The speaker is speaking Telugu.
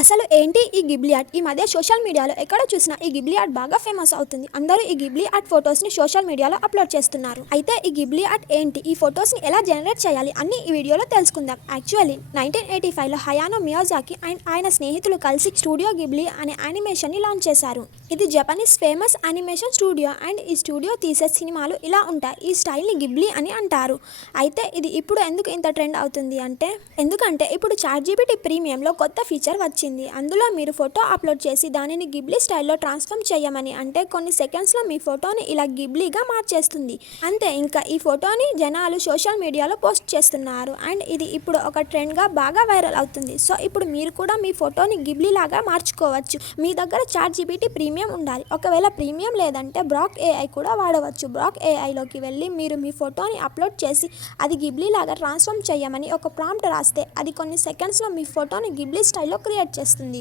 అసలు ఏంటి ఈ గిబ్లీ ఆర్ట్? ఈ మధ్య సోషల్ మీడియాలో ఎక్కడ చూసినా ఈ గిబ్లీ ఆర్ట్ బాగా ఫేమస్ అవుతుంది. అందరూ ఈ గిబ్లీ ఆర్ట్ ఫొటోస్ ని సోషల్ మీడియాలో అప్లోడ్ చేస్తున్నారు. అయితే ఈ గిబ్లీ ఆర్ట్ ఏంటి, ఈ ఫొటోస్ ని ఎలా జనరేట్ చేయాలి అన్ని ఈ వీడియోలో తెలుసుకుందాం. యాక్చువల్లీ 1985లో హయానో మియాజాకి అండ్ ఆయన స్నేహితులు కలిసి స్టూడియో గిబ్లీ అనే యానిమేషన్ ని లాంచ్ చేశారు. ఇది Japanese famous animation studio and ఈ స్టూడియో తీసే సినిమాలు ఇలా ఉంటాయి. ఈ స్టైల్ ని గిబ్లీ అని అంటారు. అయితే ఇది ఇప్పుడు ఎందుకు ఇంత ట్రెండ్ అవుతుంది అంటే, ఎందుకంటే ఇప్పుడు చాట్‌జీపీటీ ప్రీమియంలో కొత్త ఫీచర్ వచ్చింది. అందులో మీరు ఫోటో అప్లోడ్ చేసి దానిని గిబ్లీ స్టైల్లో ట్రాన్స్ఫార్మ్ చేయమని అంటే కొన్ని సెకండ్స్లో మీ ఫోటోని ఇలా గిబ్లీగా మార్చేస్తుంది. అంతే, ఇంకా ఈ ఫోటోని జనాలు సోషల్ మీడియాలో పోస్ట్ చేస్తున్నారు అండ్ ఇది ఇప్పుడు ఒక ట్రెండ్గా బాగా వైరల్ అవుతుంది. సో ఇప్పుడు మీరు కూడా మీ ఫోటోని గిబ్లీ లాగా మార్చుకోవచ్చు. మీ దగ్గర చాట్‌జీపీటీ ప్రీమియం ఉండాలి. ఒకవేళ ప్రీమియం లేదంటే బ్రాక్ ఏఐ కూడా వాడవచ్చు. బ్రాక్ ఏఐలోకి వెళ్ళి మీరు మీ ఫోటోని అప్లోడ్ చేసి అది గిబ్లీ లాగా ట్రాన్స్ఫార్మ్ చేయమని ఒక ప్రాంప్ట్ రాస్తే అది కొన్ని సెకండ్స్లో మీ ఫోటోని గిబ్లీ స్టైల్లో క్రియేట్ చేస్తుంది.